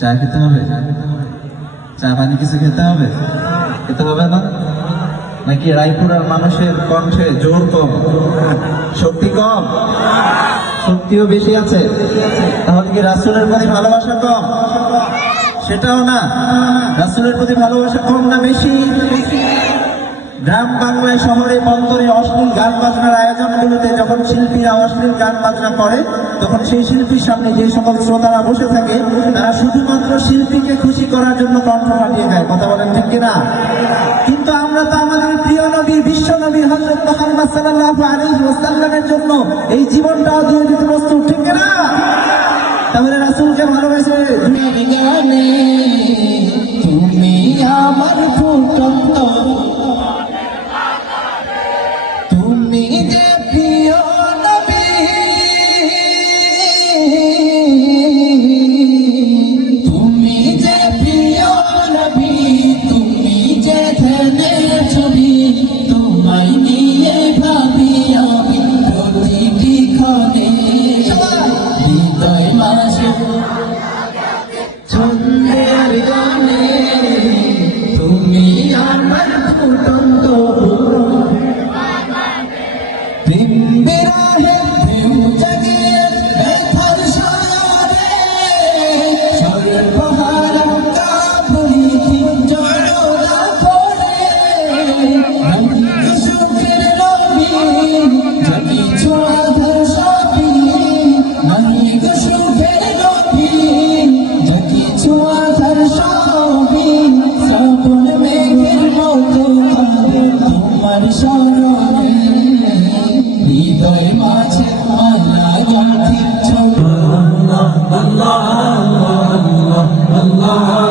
চা খেতে হবে, চা পানি কিছু খেতে হবে, খেতে হবে না? নাকি রায়পুরার মানুষের কণ্ঠে জোর কম, শক্তি কম? শক্তিও বেশি আছে। তাহলে কি রাসূলের প্রতি ভালোবাসা কম? সেটাও না। রাসূলের প্রতি ভালোবাসা কম না বেশি? গ্রাম বাংলায়, শহরে, বন্দরে অশ্লীল গান বাজনার আয়োজনগুলোতে যখন শিল্পীরা অশ্লীল গান বাজনা করে, তখন সেই শিল্পীর সামনে যে সকল শ্রোতারা বসে থাকে, তারা শুধুমাত্র শিল্পীকে খুশি করার জন্য কণ্ঠ ফাটিয়ে দেয়। কথা বলেন ঠিক কিনা? কিন্তু আমরা তো আমাদের প্রিয় নবী, বিশ্ব নবী হযরত মুহাম্মদ সাল্লাল্লাহু আলাইহি ওয়াসাল্লামের জন্য এই জীবনটাও দিয়ে দিতে প্রস্তুত, ঠিক কিনা? তাহলে রাসূলকে ভালোবেসে তুমি আমার ফুটন্ত, তুমি যে প্রিয় নবী, তুমি যে প্রিয় নবী, তুমি যে ধ্যানের ছবি, তোমায় নিয়ে ভাবি আমি প্রতিটি ক্ষণে, হৃদয় মাঝে ছন্দের গানে তুমি আমার ফুটন্ত প্রেম বিরহে প্রেম জাগিয়ে ব্যথার সাগরে, ঝড়ের পাহাড় কাঁপুনি জড়োরা পড়ে, মানিক সুখের নবী যা কিছু আধার সবই, মানিক সুখের নবী যা কিছু আধার সবই, শ্রাবণ মেঘের মতো তোমার স্মরণে, হৃদয় মাঝে মালা গাঁথি ছড়ো। আল্লাহ আল্লাহ আল্লাহ আল্লাহ।